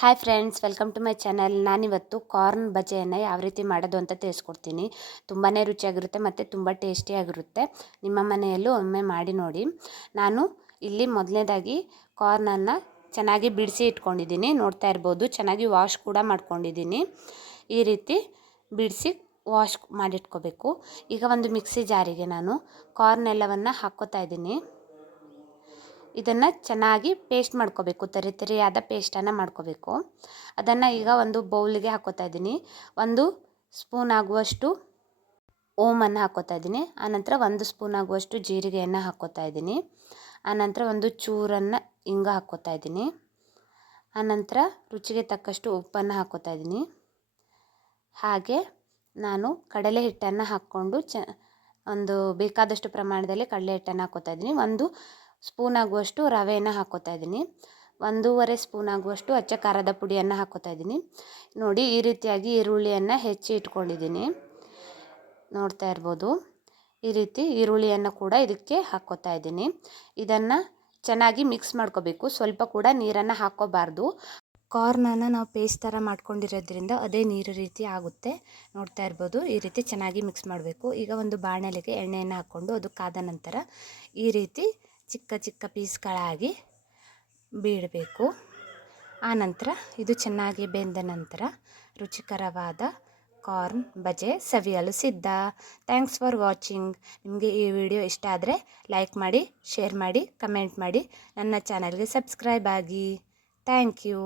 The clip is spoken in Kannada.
Hi friends, welcome to my channel. ನಾನಿವತ್ತು ಕಾರ್ನ್ ಬಜೆಯನ್ನು ಯಾವ ರೀತಿ ಮಾಡೋದು ಅಂತ ತಿಳಿಸ್ಕೊಡ್ತೀನಿ. ತುಂಬಾ ರುಚಿಯಾಗಿರುತ್ತೆ ಮತ್ತು ತುಂಬ ಟೇಸ್ಟಿಯಾಗಿರುತ್ತೆ. ನಿಮ್ಮ ಮನೆಯಲ್ಲೂ ಒಮ್ಮೆ ಮಾಡಿ ನೋಡಿ. ನಾನು ಇಲ್ಲಿ ಮೊದಲನೇದಾಗಿ ಕಾರ್ನನ್ನು ಚೆನ್ನಾಗಿ ಬಿಡಿಸಿ ಇಟ್ಕೊಂಡಿದ್ದೀನಿ. ನೋಡ್ತಾ ಇರ್ಬೋದು, ಚೆನ್ನಾಗಿ ವಾಶ್ ಕೂಡ ಮಾಡ್ಕೊಂಡಿದ್ದೀನಿ. ಈ ರೀತಿ ಬಿಡಿಸಿ ವಾಶ್ ಮಾಡಿಟ್ಕೋಬೇಕು. ಈಗ ಒಂದು ಮಿಕ್ಸಿ ಜಾರಿಗೆ ನಾನು ಕಾರ್ನ್ ಎಲ್ಲವನ್ನು ಹಾಕ್ಕೋತಾ ಇದ್ದೀನಿ. ಇದನ್ನು ಚೆನ್ನಾಗಿ ಪೇಸ್ಟ್ ಮಾಡ್ಕೋಬೇಕು, ತರಿಯಾದ ಪೇಸ್ಟನ್ನು ಮಾಡ್ಕೋಬೇಕು. ಅದನ್ನು ಈಗ ಒಂದು ಬೌಲ್ಗೆ ಹಾಕ್ಕೋತಾ ಇದ್ದೀನಿ. 1 ಸ್ಪೂನ್ ಆಗುವಷ್ಟು ಓಮನ್ನು ಹಾಕ್ಕೋತಾ ಇದ್ದೀನಿ. ಆನಂತರ 1 ಸ್ಪೂನ್ ಆಗುವಷ್ಟು ಜೀರಿಗೆಯನ್ನು ಹಾಕ್ಕೋತಾ ಇದ್ದೀನಿ. ಆನಂತರ ಒಂದು ಚೂರನ್ನು ಹಿಂಗ ಹಾಕ್ಕೋತಾ ಇದ್ದೀನಿ. ಆನಂತರ ರುಚಿಗೆ ತಕ್ಕಷ್ಟು ಉಪ್ಪನ್ನು ಹಾಕ್ಕೋತಾ ಇದ್ದೀನಿ. ಹಾಗೆ ನಾನು ಕಡಲೆ ಹಿಟ್ಟನ್ನು ಹಾಕ್ಕೊಂಡು ಒಂದು ಬೇಕಾದಷ್ಟು ಪ್ರಮಾಣದಲ್ಲಿ ಕಡಲೆ ಹಿಟ್ಟನ್ನು ಹಾಕ್ಕೋತಾ ಇದ್ದೀನಿ. 1 ಸ್ಪೂನ್ ಆಗುವಷ್ಟು ರವೆಯನ್ನು ಹಾಕ್ಕೋತಾ ಇದ್ದೀನಿ. 1.5 ಸ್ಪೂನ್ ಆಗುವಷ್ಟು ಅಚ್ಚ ಖಾರದ ಪುಡಿಯನ್ನು ಹಾಕ್ಕೋತಾ ಇದ್ದೀನಿ. ನೋಡಿ, ಈ ರೀತಿಯಾಗಿ ಈರುಳ್ಳಿಯನ್ನು ಹೆಚ್ಚಿ ಇಟ್ಕೊಂಡಿದ್ದೀನಿ. ನೋಡ್ತಾ ಇರ್ಬೋದು, ಈ ರೀತಿ ಈರುಳ್ಳಿಯನ್ನು ಕೂಡ ಇದಕ್ಕೆ ಹಾಕ್ಕೋತಾ ಇದ್ದೀನಿ. ಇದನ್ನು ಚೆನ್ನಾಗಿ ಮಿಕ್ಸ್ ಮಾಡ್ಕೋಬೇಕು. ಸ್ವಲ್ಪ ಕೂಡ ನೀರನ್ನು ಹಾಕ್ಕೋಬಾರ್ದು. ಕಾರ್ನನ್ನು ನಾವು ಪೇಸ್ಟ್ ಥರ ಮಾಡ್ಕೊಂಡಿರೋದ್ರಿಂದ ಅದೇ ನೀರು ರೀತಿ ಆಗುತ್ತೆ. ನೋಡ್ತಾ ಇರ್ಬೋದು, ಈ ರೀತಿ ಚೆನ್ನಾಗಿ ಮಿಕ್ಸ್ ಮಾಡಬೇಕು. ಈಗ ಒಂದು ಬಾಣಲೆಗೆ ಎಣ್ಣೆಯನ್ನು ಹಾಕ್ಕೊಂಡು ಅದು ಕಾದ ನಂತರ ಈ ರೀತಿ ಚಿಕ್ಕ ಚಿಕ್ಕ ಪೀಸ್ಗಳಾಗಿ ಬೀಳಬೇಕು. ಆನಂತರ ಇದು ಚೆನ್ನಾಗಿ ಬೆಂದ ನಂತರ ರುಚಿಕರವಾದ ಕಾರ್ನ್ ಬಜೆ ಸವಿಯಲು ಸಿದ್ಧ. Thanks for watching. ನಿಮಗೆ ಈ ವಿಡಿಯೋ ಇಷ್ಟ ಆದರೆ ಲೈಕ್ ಮಾಡಿ, ಶೇರ್ ಮಾಡಿ, ಕಮೆಂಟ್ ಮಾಡಿ. ನನ್ನ ಚಾನಲ್ಗೆ ಸಬ್ಸ್ಕ್ರೈಬ್ ಆಗಿ. Thank you.